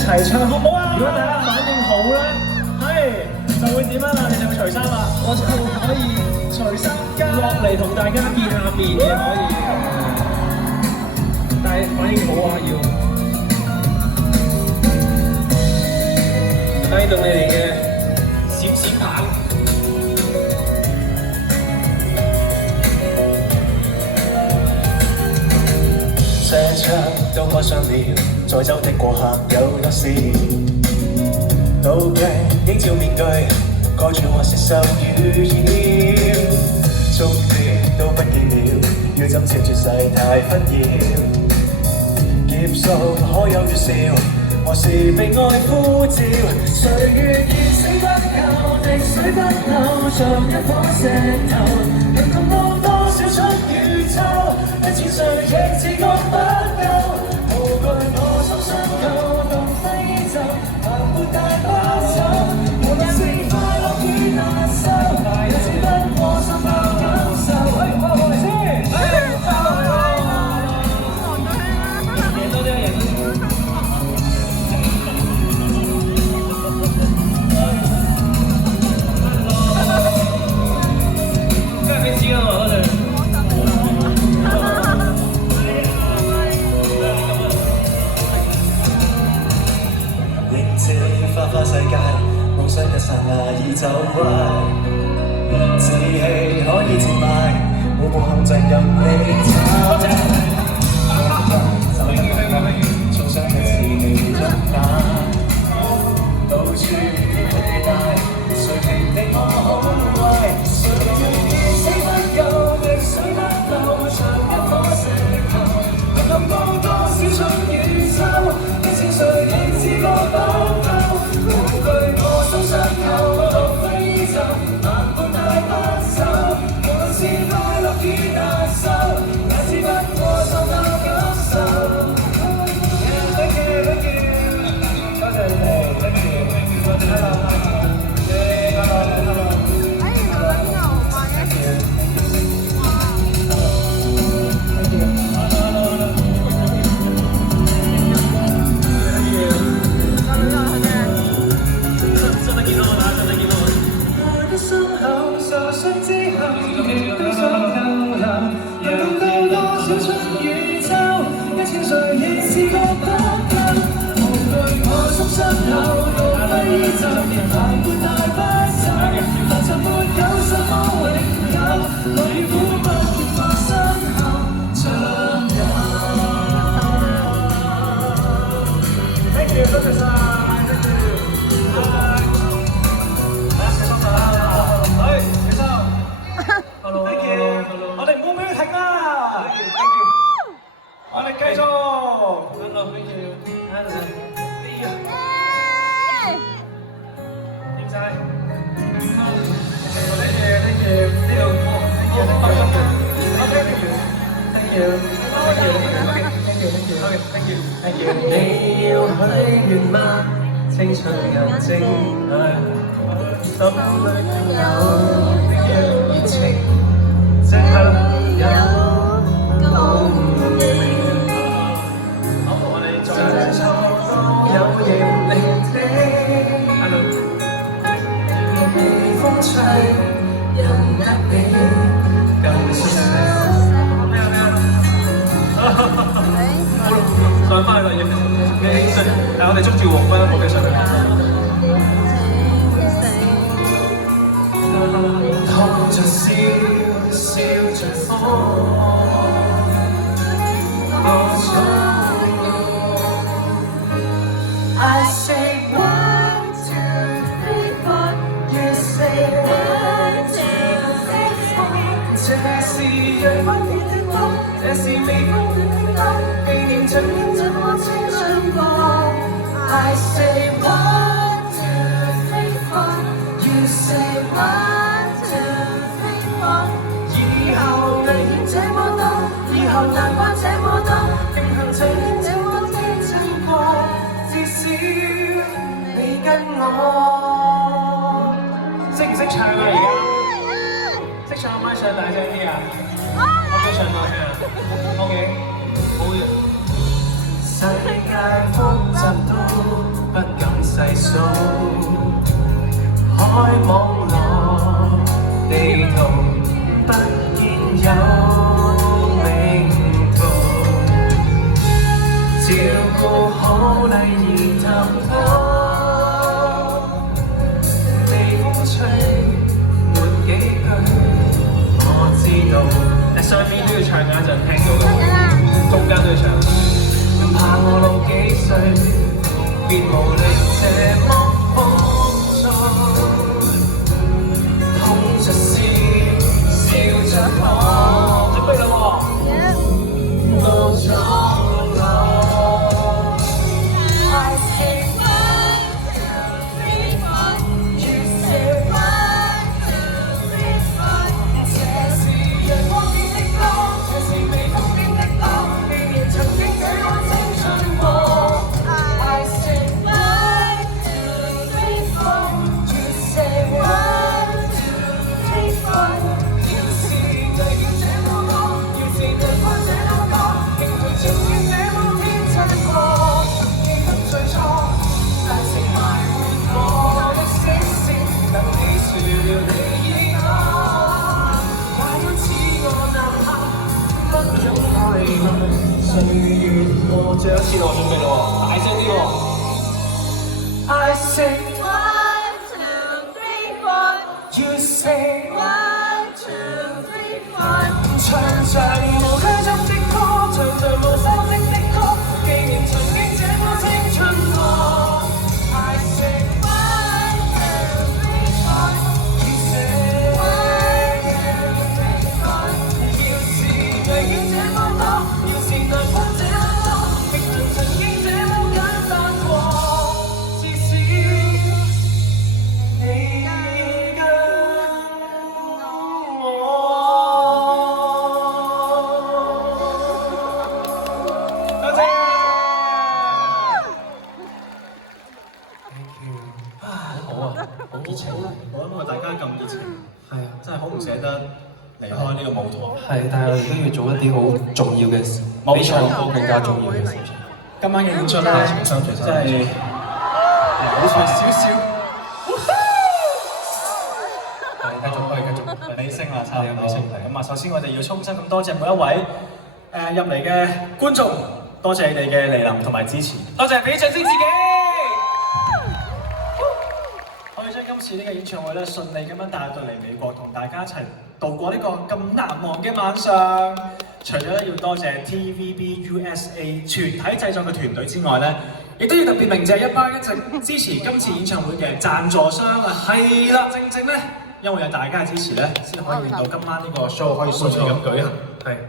齊唱好唔好啊？如果大家反應好咧，係就會點啊？你哋會除衫啊？我就可以除衫落嚟同大家見下面嘅可以，但係反應好啊要。拉動你哋嘅閃閃棒。車窗都開上了，載走的過客有多少？倒鏡映照面具，蓋住我承受語言，觸電都不見了，要怎接絕世太紛擾？劫數可有月笑，何時被愛呼召？誰願意死不休，滴水不漏，像一顆石頭，能共到多少春與秋？一千歲亦自覺不夠，無懼我心傷透，動飛走，橫撥大把手，無論是快樂與難受，也只不過心爆感受。花世界，夢想一剎那已走壞，志氣可以賤賣，冇步控制任你踩。走入去，重傷嘅是你足打，到處見地大，誰評定我好壞？誰願意死不休，滴水不漏，像一顆石頭，能感到多少春與秋？一千歲亦自覺不夠。無懼我心傷透，獨飛走，漫步大不走，無論是快樂與難受，也只不過受到感受。Thank you， thank you， 多謝你哋 ，thank you，hello，hello，hello，哎，有人有嗎？你要許願嗎？青春眼睛心裏有熱情，即刻有共鳴。好，我哋再唱有型聆聽，微風吹，任得你更舒適。上翻去啦，你興奮，但係我哋捉住黃昏冇嘅上去。看着笑，笑着放，我想。I say 1, 2, 3, 4, you say 1, 2, 3, 4。這是陽光天的光，這是微風的光。曾經怎麼青春過 I say 1, 2, 3, 4 You say 1, 2, 3, 4以後危險這麼多計數，海網絡地圖不見有領導，照顧好禮儀談吐，微風吹沒幾句，我知道。上面都要唱㗎，一陣聽到，中間都要唱。唔怕我老幾歲，別無力這麼風騷，痛着笑，笑着哭，準備啦喎，路咗路。I say 1, 2, 3, 4, you say 1, 2, 3, 4，這是陽光點的歌，這是微風點的歌，紀念曾經這麼青春過。I say 1, 2, 3, 4, you say 1, 2, 3, 4，要是危險這麼多，要是難關這麼多，仍然情願這麼天真過。記得最初，大情埋沒我的死線，等你說了你已我，也因此我吶喊，不想開口，歲月過，最後一次我準備咯喎，大聲啲喎。I say 1, 2, 3, 4， you say 1, 2, 3, 4，唱着無虛中的歌，唱着無聲息的歌，紀念曾經這麼青春過。I say 1, 2, 3, 4， you say 1, 2, 3, 4，要是危險這麼多，要是難關這麼多，亦能曾經這麼簡單過。我諗大家咁熱情，係啊，真係好唔捨得離開呢個舞台。係，但係我哋都要做一啲好重要嘅事，比唱歌更加重要嘅事情。今晚嘅演出咧，真係好長少少。繼續，尾聲啦，差唔多。咁啊，首先我哋要衷心咁多謝每一位入嚟嘅觀眾，多謝你哋嘅嚟臨同埋支持，多謝俾掌聲自己。今次呢個演唱會咧，順利咁樣帶到嚟美國，同大家一齊度過呢個咁難忘嘅晚上。除咗要多謝 TVB USA 全體製作嘅團隊之外咧，亦都要特別鳴謝一班一直支持今次演唱會嘅贊助商啊！係啦，正咧，因為有大家嘅支持咧，先可以令到今晚呢個 show 可以順利咁舉行。